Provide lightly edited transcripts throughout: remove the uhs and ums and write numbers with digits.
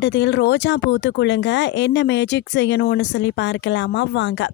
தோட்டத்தில் ரோஜா பூத்து குலுங்க என்ன மேஜிக் செய்யணும்னு சொல்லி பார்க்கலாமா வாங்க.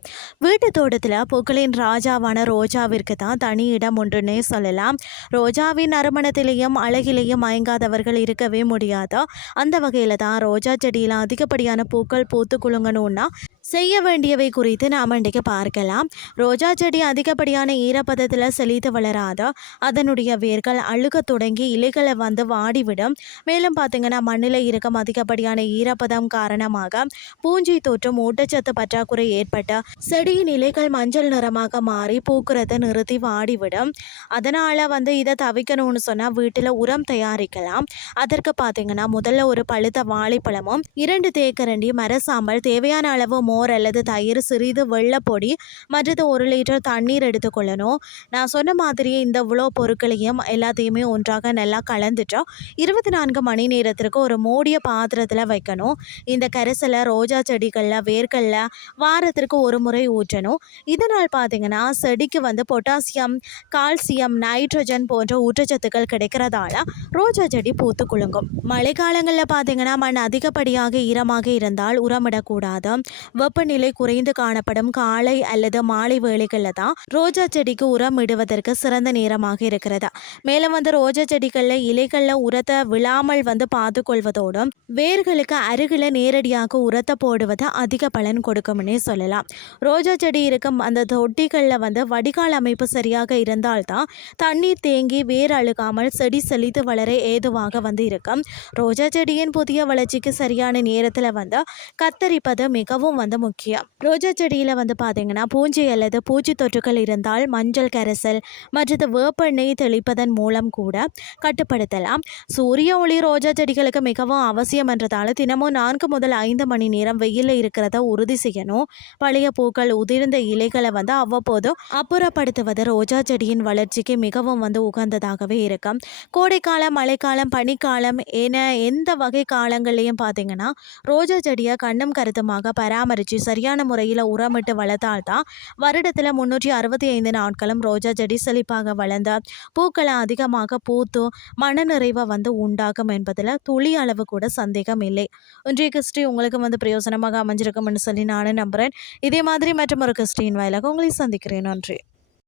வீட்டு தோட்டத்தில் பூக்களின் ராஜாவான ரோஜாவிற்கு தான் தனி இடம் ஒன்றுன்னே சொல்லலாம். ரோஜாவின் நறுமணத்திலேயும் அழகிலேயும் மயங்காதவர்கள் இருக்கவே முடியாது. அந்த வகையில் தான் ரோஜா செடியில் அதிகப்படியான பூக்கள் பூத்து குலுங்கணும்னா செய்ய வேண்டியவை குறித்து நாம் இன்றைக்கு பார்க்கலாம். ரோஜா செடி அதிகப்படியான ஈரப்பதத்தில் செழித்து வளராத அதனுடைய வேர்கள் அழுக தொடங்கி இலைகளை வந்து வாடிவிடும். மேலும் பார்த்திங்கன்னா மண்ணில் இருக்கும் அதிகப்படியான ஈரப்பதம் காரணமாக பூஞ்சி தோற்றும் ஊட்டச்சத்து பற்றாக்குறை ஏற்பட்டு செடியின் இலைகள் மஞ்சள் நிறமாக மாறி பூக்கிறத நிறுத்தி வாடிவிடும். அதனால் வந்து இதை தவிக்கணும்னு சொன்னால் வீட்டில் உரம் தயாரிக்கலாம். அதற்கு பார்த்திங்கன்னா முதல்ல ஒரு பழுத்த வாழைப்பழமும் 2 தேக்கரண்டி மரசாம்பல், தேவையான அளவு மோர் அல்லது தயிர், சிறிது வெள்ளப்பொடி, மற்றது 1 லிட்டர் தண்ணீர் எடுத்துக்கொள்ளணும். நான் சொன்ன மாதிரியே இந்த இவ்வளோ பொருட்களையும் எல்லாத்தையுமே ஒன்றாக நல்லா கலந்துட்டு 24 மணி நேரத்திற்கு ஒரு மூடிய பாத்திரத்தில் வைக்கணும். இந்த கரைசலை ரோஜா செடிகளில் வேர்களில் வாரத்திற்கு ஒரு முறை ஊற்றணும். இதனால் பார்த்திங்கன்னா செடிக்கு வந்து பொட்டாசியம், கால்சியம், நைட்ரஜன் போன்ற ஊட்டச்சத்துக்கள் கிடைக்கிறதால ரோஜா செடி பூத்து குலுங்கும். மழைக்காலங்களில் பார்த்திங்கன்னா மண் அதிகப்படியாக ஈரமாக இருந்தால் உரமிடக்கூடாது. வெப்பநிலை குறைந்து காணப்படும் காலை அல்லது மாலை வேளைகளில் தான் ரோஜா செடிக்கு உரம் இடுவதற்கு சிறந்த நேரமாக இருக்கிறது. மேலும் வந்து ரோஜா செடிகளில் இலைகளில் உரத்தை விழாமல் வந்து பார்த்து கொள்வதோடும் வேர்களுக்கு அருகில் நேரடியாக உரத்தை போடுவது அதிக பலன் கொடுக்கும்னே சொல்லலாம். ரோஜா செடி இருக்கும் அந்த தொட்டிகளில் வந்து வடிகால் அமைப்பு சரியாக இருந்தால்தான் தண்ணீர் தேங்கி வேர் அழுகாமல் செடி செழித்து வளர ஏதுவாக வந்து இருக்கும். ரோஜா செடியின் புதிய வளர்ச்சிக்கு சரியான நேரத்தில் வந்து கத்தரிப்பது மிகவும் வந்து முக்கியம். ரோஜா செடியில் வந்து பார்த்தீங்கன்னா பூஞ்சி அல்லது பூச்சி தொற்றுகள் இருந்தால் மஞ்சள் கரைசல் மற்றது வேப்பெண்ணெய் தெளிப்பதன் மூலம் கூட கட்டுப்படுத்தலாம். சூரிய ஒளி ரோஜா செடிகளுக்கு மிகவும் அவசியம் என்றதால் தினமும் 4 முதல் 5 மணி நேரம் வெயிலில் இருக்கிறத உறுதி செய்யணும். பழைய பூக்கள், உதிர்ந்த இலைகளை வந்து அவ்வப்போது அப்புறப்படுத்துவது ரோஜா செடியின் வளர்ச்சிக்கு மிகவும் வந்து உகந்ததாகவே இருக்கும். கோடைக்காலம், மழைக்காலம், பனிக்காலம் என எந்த வகை காலங்கள்லையும் பார்த்தீங்கன்னா ரோஜா செடியை கண்ணும் கருத்துமாக பராமரித்து சரியான முறையில் உரமிட்டு வளர்த்தால்தான் வருடத்தில் 365 நாட்களும் ரோஜா செடி செழிப்பாக வளர்ந்த பூக்களை அதிகமாக பூத்து மனநிறைவை வந்து உண்டாகும் என்பதில் துளி அளவு கூட சந்தேகம் இல்லை. இன்றைய கிறிஸ்டி உங்களுக்கு வந்து பிரயோசனமாக அமைஞ்சிருக்கும்னு சொல்லி நானும் நம்புகிறேன். இதே மாதிரி மற்றும் ஒரு கிறிஸ்டின் வாயிலாக உங்களை சந்திக்கிறேன். நன்றி.